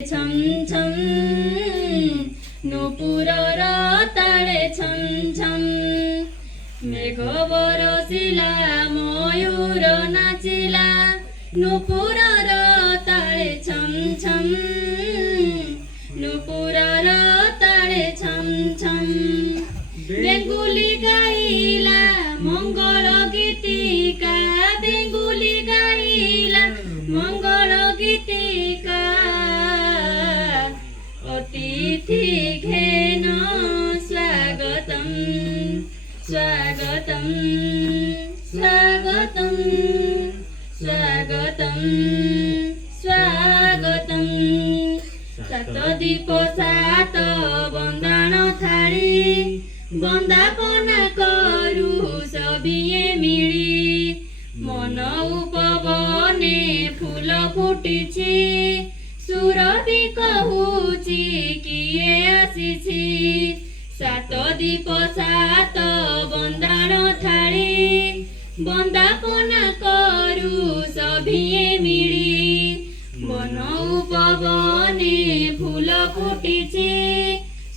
छम छम नुपुरर ताळे छम छम मेघ बरसिला मयूर नाचिला नुपुरर ताळे छम छम नुपुरर ताळे छम छम बेंगुली गाइला मंगल गीतिका बेंगुली गाइला मंगल गीतिका अतिथि घेन स्वागतम स्वागतम स्वागतम स्वागतम स्वागतम सात दीप सात बंदाण थाली बंदापना करू सबिए मिली मन उपवने फूल फुटिछि सुरभि कहूची किए आसीछि सात दीप सात बंदाण थाली बंदापना करू सभिए मिली मन उपवने फूल फुटिछि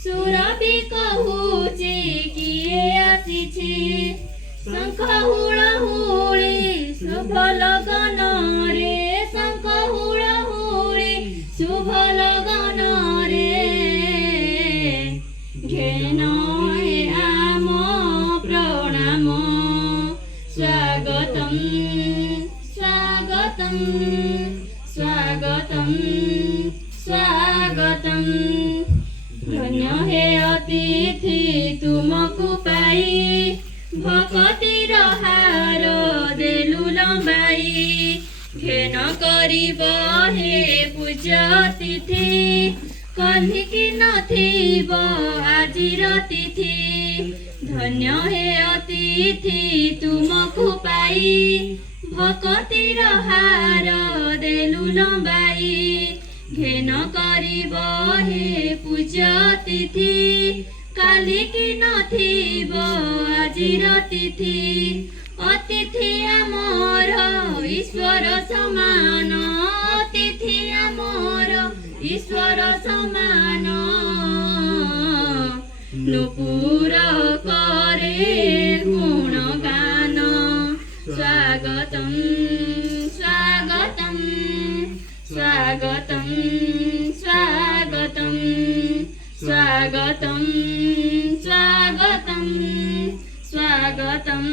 सुरभि कहूची किए आसीछि शंख हुळहुळी शुभ लगन रे शंख हुळहुळी शुभ लगन रे घेन आम प्रणाम स्वागतम स्वागतम स्वागतम स्वागतम धन्य हे अतिथि तुमको पाई भक्तिर हार देलु लंबाई घेन करिब हे पूज्य अतिथि कलिकी नथिब आजिर तिथि धन्य हे अतिथि तुमको पाई भक्तिर हार देलु लंबाई घेन करिब हे पूज्य अतिथि कालिकी नथिब आजिर तिथि अतिथि आमर ईश्वर समान अतिथि आमर ईश्वर समान नुपुर करे गुणगान स्वागतम स्वागतम स्वागतम स्वागतम स्वागतम स्वागतम स्वागतम